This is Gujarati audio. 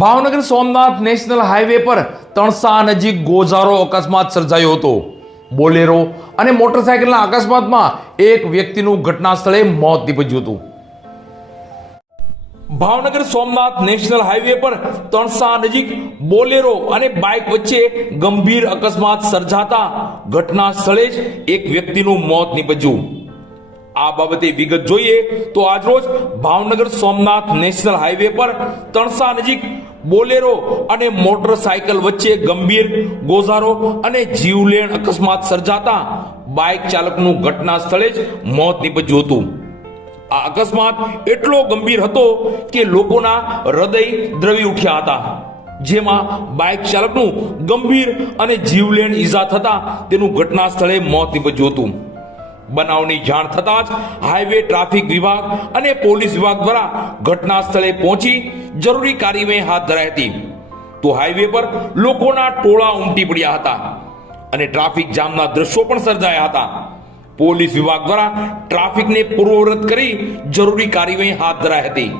ભાવનગર સોમનાથ નેશનલ હાઈવે પર તણસા નજીક ગોઝારો અકસ્માત સર્જાયો હતો. બોલેરો અને મોટરસાયકલના અકસ્માતમાં એક વ્યક્તિનું ઘટના સ્થળે મોત નીપજ્યું હતું. ભાવનગર સોમનાથ નેશનલ હાઈવે પર તણસા નજીક બોલેરો અને બાઇક વચ્ચે ગંભીર અકસ્માત સર્જાતા ઘટના સ્થળે જ એક વ્યક્તિનું મોત નીપજ્યું. આ બાબતે વિગત જોઈએ તો આજરોજ ભાવનગર સોમનાથ નેશનલ હાઈવે પર તણસા નજીક બોલેરો અને મોટરસાયકલ વચ્ચે ગંભીર ગોઝારો અને જીવલેણ અકસ્માત સર્જાતા બાઇક ચાલકનું ઘટના સ્થળે જ મોત નીપજ્યું હતું. આ અકસ્માત એટલો ગંભીર હતો કે લોકોના હૃદય દ્રવી ઉઠ્યા હતા. જેમાં બાઇક ચાલકનું ગંભીર અને જીવલેણ ઈજા થતા તેનું ઘટના સ્થળે મોત નીપજ્યું હતું. બનાવની જાણ થતાં જ હાઈવે ટ્રાફિક વિભાગ અને પોલીસ વિભાગ દ્વારા ઘટના સ્થળે પહોંચી જરૂરી કાર્યવાહી હાથ ધરાઈ હતી. તો હાઈવે પર લોકોના ટોળા ઉમટી પડ્યા હતા અને ટ્રાફિક જામના દ્રશ્યો પણ સર્જાયા હતા. પોલીસ વિભાગ દ્વારા ટ્રાફિકને પૂર્વવૃત કરી જરૂરી કાર્યવાહી હાથ ધરાઈ હતી.